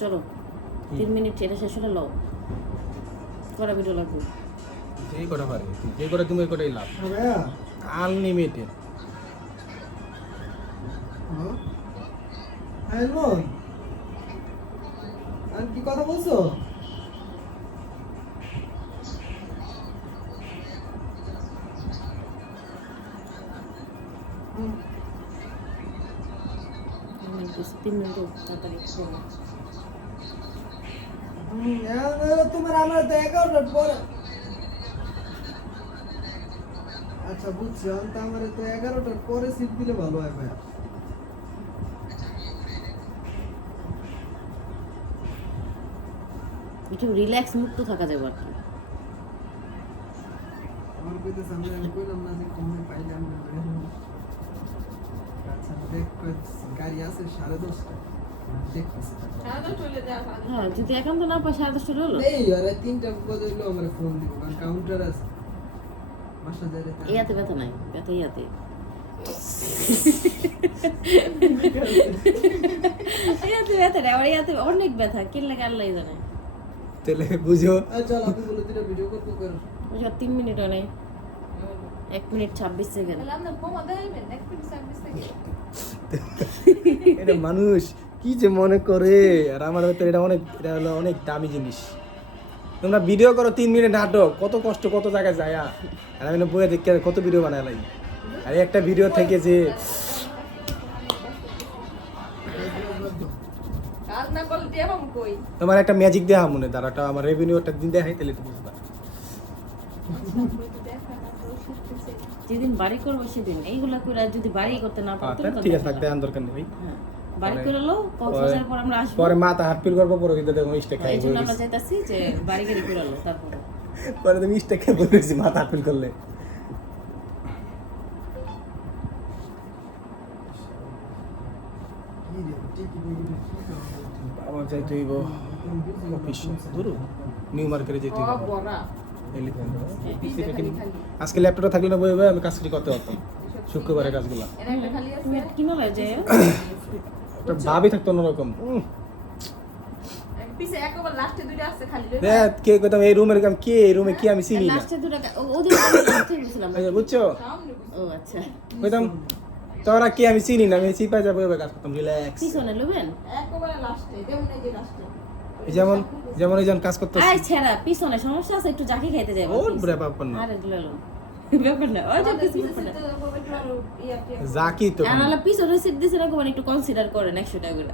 চলো তিন মিনিট এটা শেষ হলে লও। করা ভিডিও লাগবে? যেই কটা পারে যে কটা তুমি কটাই লাভ আনলিমিটেড আর কি কথা বলছো? তিন মিনিট তাড়াতাড়ি আচ্ছা বুঝছি এখন আমার তো এগারোটার পরে সিট দিলে ভালো হয় ভাইয়া একটু রিল্যাক্স মুক্ত থাকা যাবে আর কি আমার কইতেছে, আমি আমি কইলাম না যে কমে পাইলে আমি বের হব। আচ্ছা দেখ গাড়ি আছে সাড়ে দশটা হ্যাঁ যদি একান্ত না পাই সাড়ে দশটা হলো এই আরে তিনটা বাজে হলো আমার ফোন দিব কারণ কাউন্টার আছে। বাসা যায় ইয়াতে ব্যথা নাই ব্যথা ইয়াতে। ইয়াতে ব্যথা নাই আমার ইয়াতে অনেক ব্যথা কি লাগে আল্লাহ জানে। তাহলে বুঝো। আচ্ছা চল আপনি বলে দিলে ভিডিও করতে কর। ওই যে আর তিন মিনিট হয় নাই। এক মিনিট ছাব্বিশ সেকেন্ড এটা মানুষ কি যে মনে করে? আর আমার হয়তো এটা অনেক এটা হলো অনেক দামি জিনিস। তোমরা ভিডিও করো তিন মিনিট নাটক কত কষ্ট কত জায়গায় যায় আর আমি বইয়ে দেখে কত ভিডিও বানায় লাগি আর একটা ভিডিও থেকে যে তোমার একটা ম্যাজিক দেওয়া মনে দাঁড়াটা আমার রেভিনিউ একটা দিন দেখাই তাহলে তো বুঝবা। যেদিন বাড়ি করব সেদিন এইগুলা করে যদি বাড়ি করতে না আচ্ছা, তো ঠিক আছে থাকতে দরকার নেই। ভাই হ্যাঁ, বাড়ি পরে- করে লো কক্সবাজার পর আমরা আসব। পরে মাথা হাত ফিল করব পরে কিন্তু দেখো মিস্টেক খাই এই জন্য আমরা। চাইতাছি যে বাড়ি গাড়ি করে লো তারপরে। পরে তো খেয়ে বলে দিছি মাথা হাত ফিল করলে। যাইতে হইব অফিস দূর নিউ মার্কেটে যেতে আজকে ল্যাপটপটা থাকলে না বই আমি কাজ করি করতে পারতাম। শুক্রবারের কাজগুলো। যে থাকতো অন্যরকম। উম, কে কইতাম এই রুমের কাম কে এই রুমে কি আমি চিনি না। আচ্ছা, বুঝছ? আচ্ছা। কইতাম তোরা কি আমি চিনি না আমি চিপাই যাব এবার কাজ করতাম রিল্যাক্স যেমন যেমন এই যেমন কাজ করতে আই ছেড়া পিছনে সমস্যা আছে একটু জাকি খাইতে যাব ওর বুড়া না আরে দিলাম ব্যাপার না। ওই যে কিছু ব্যাপার না জাকি তো পিছনে সিট দিছে না কোন একটু কনসিডার করেন 100 টাকা করে।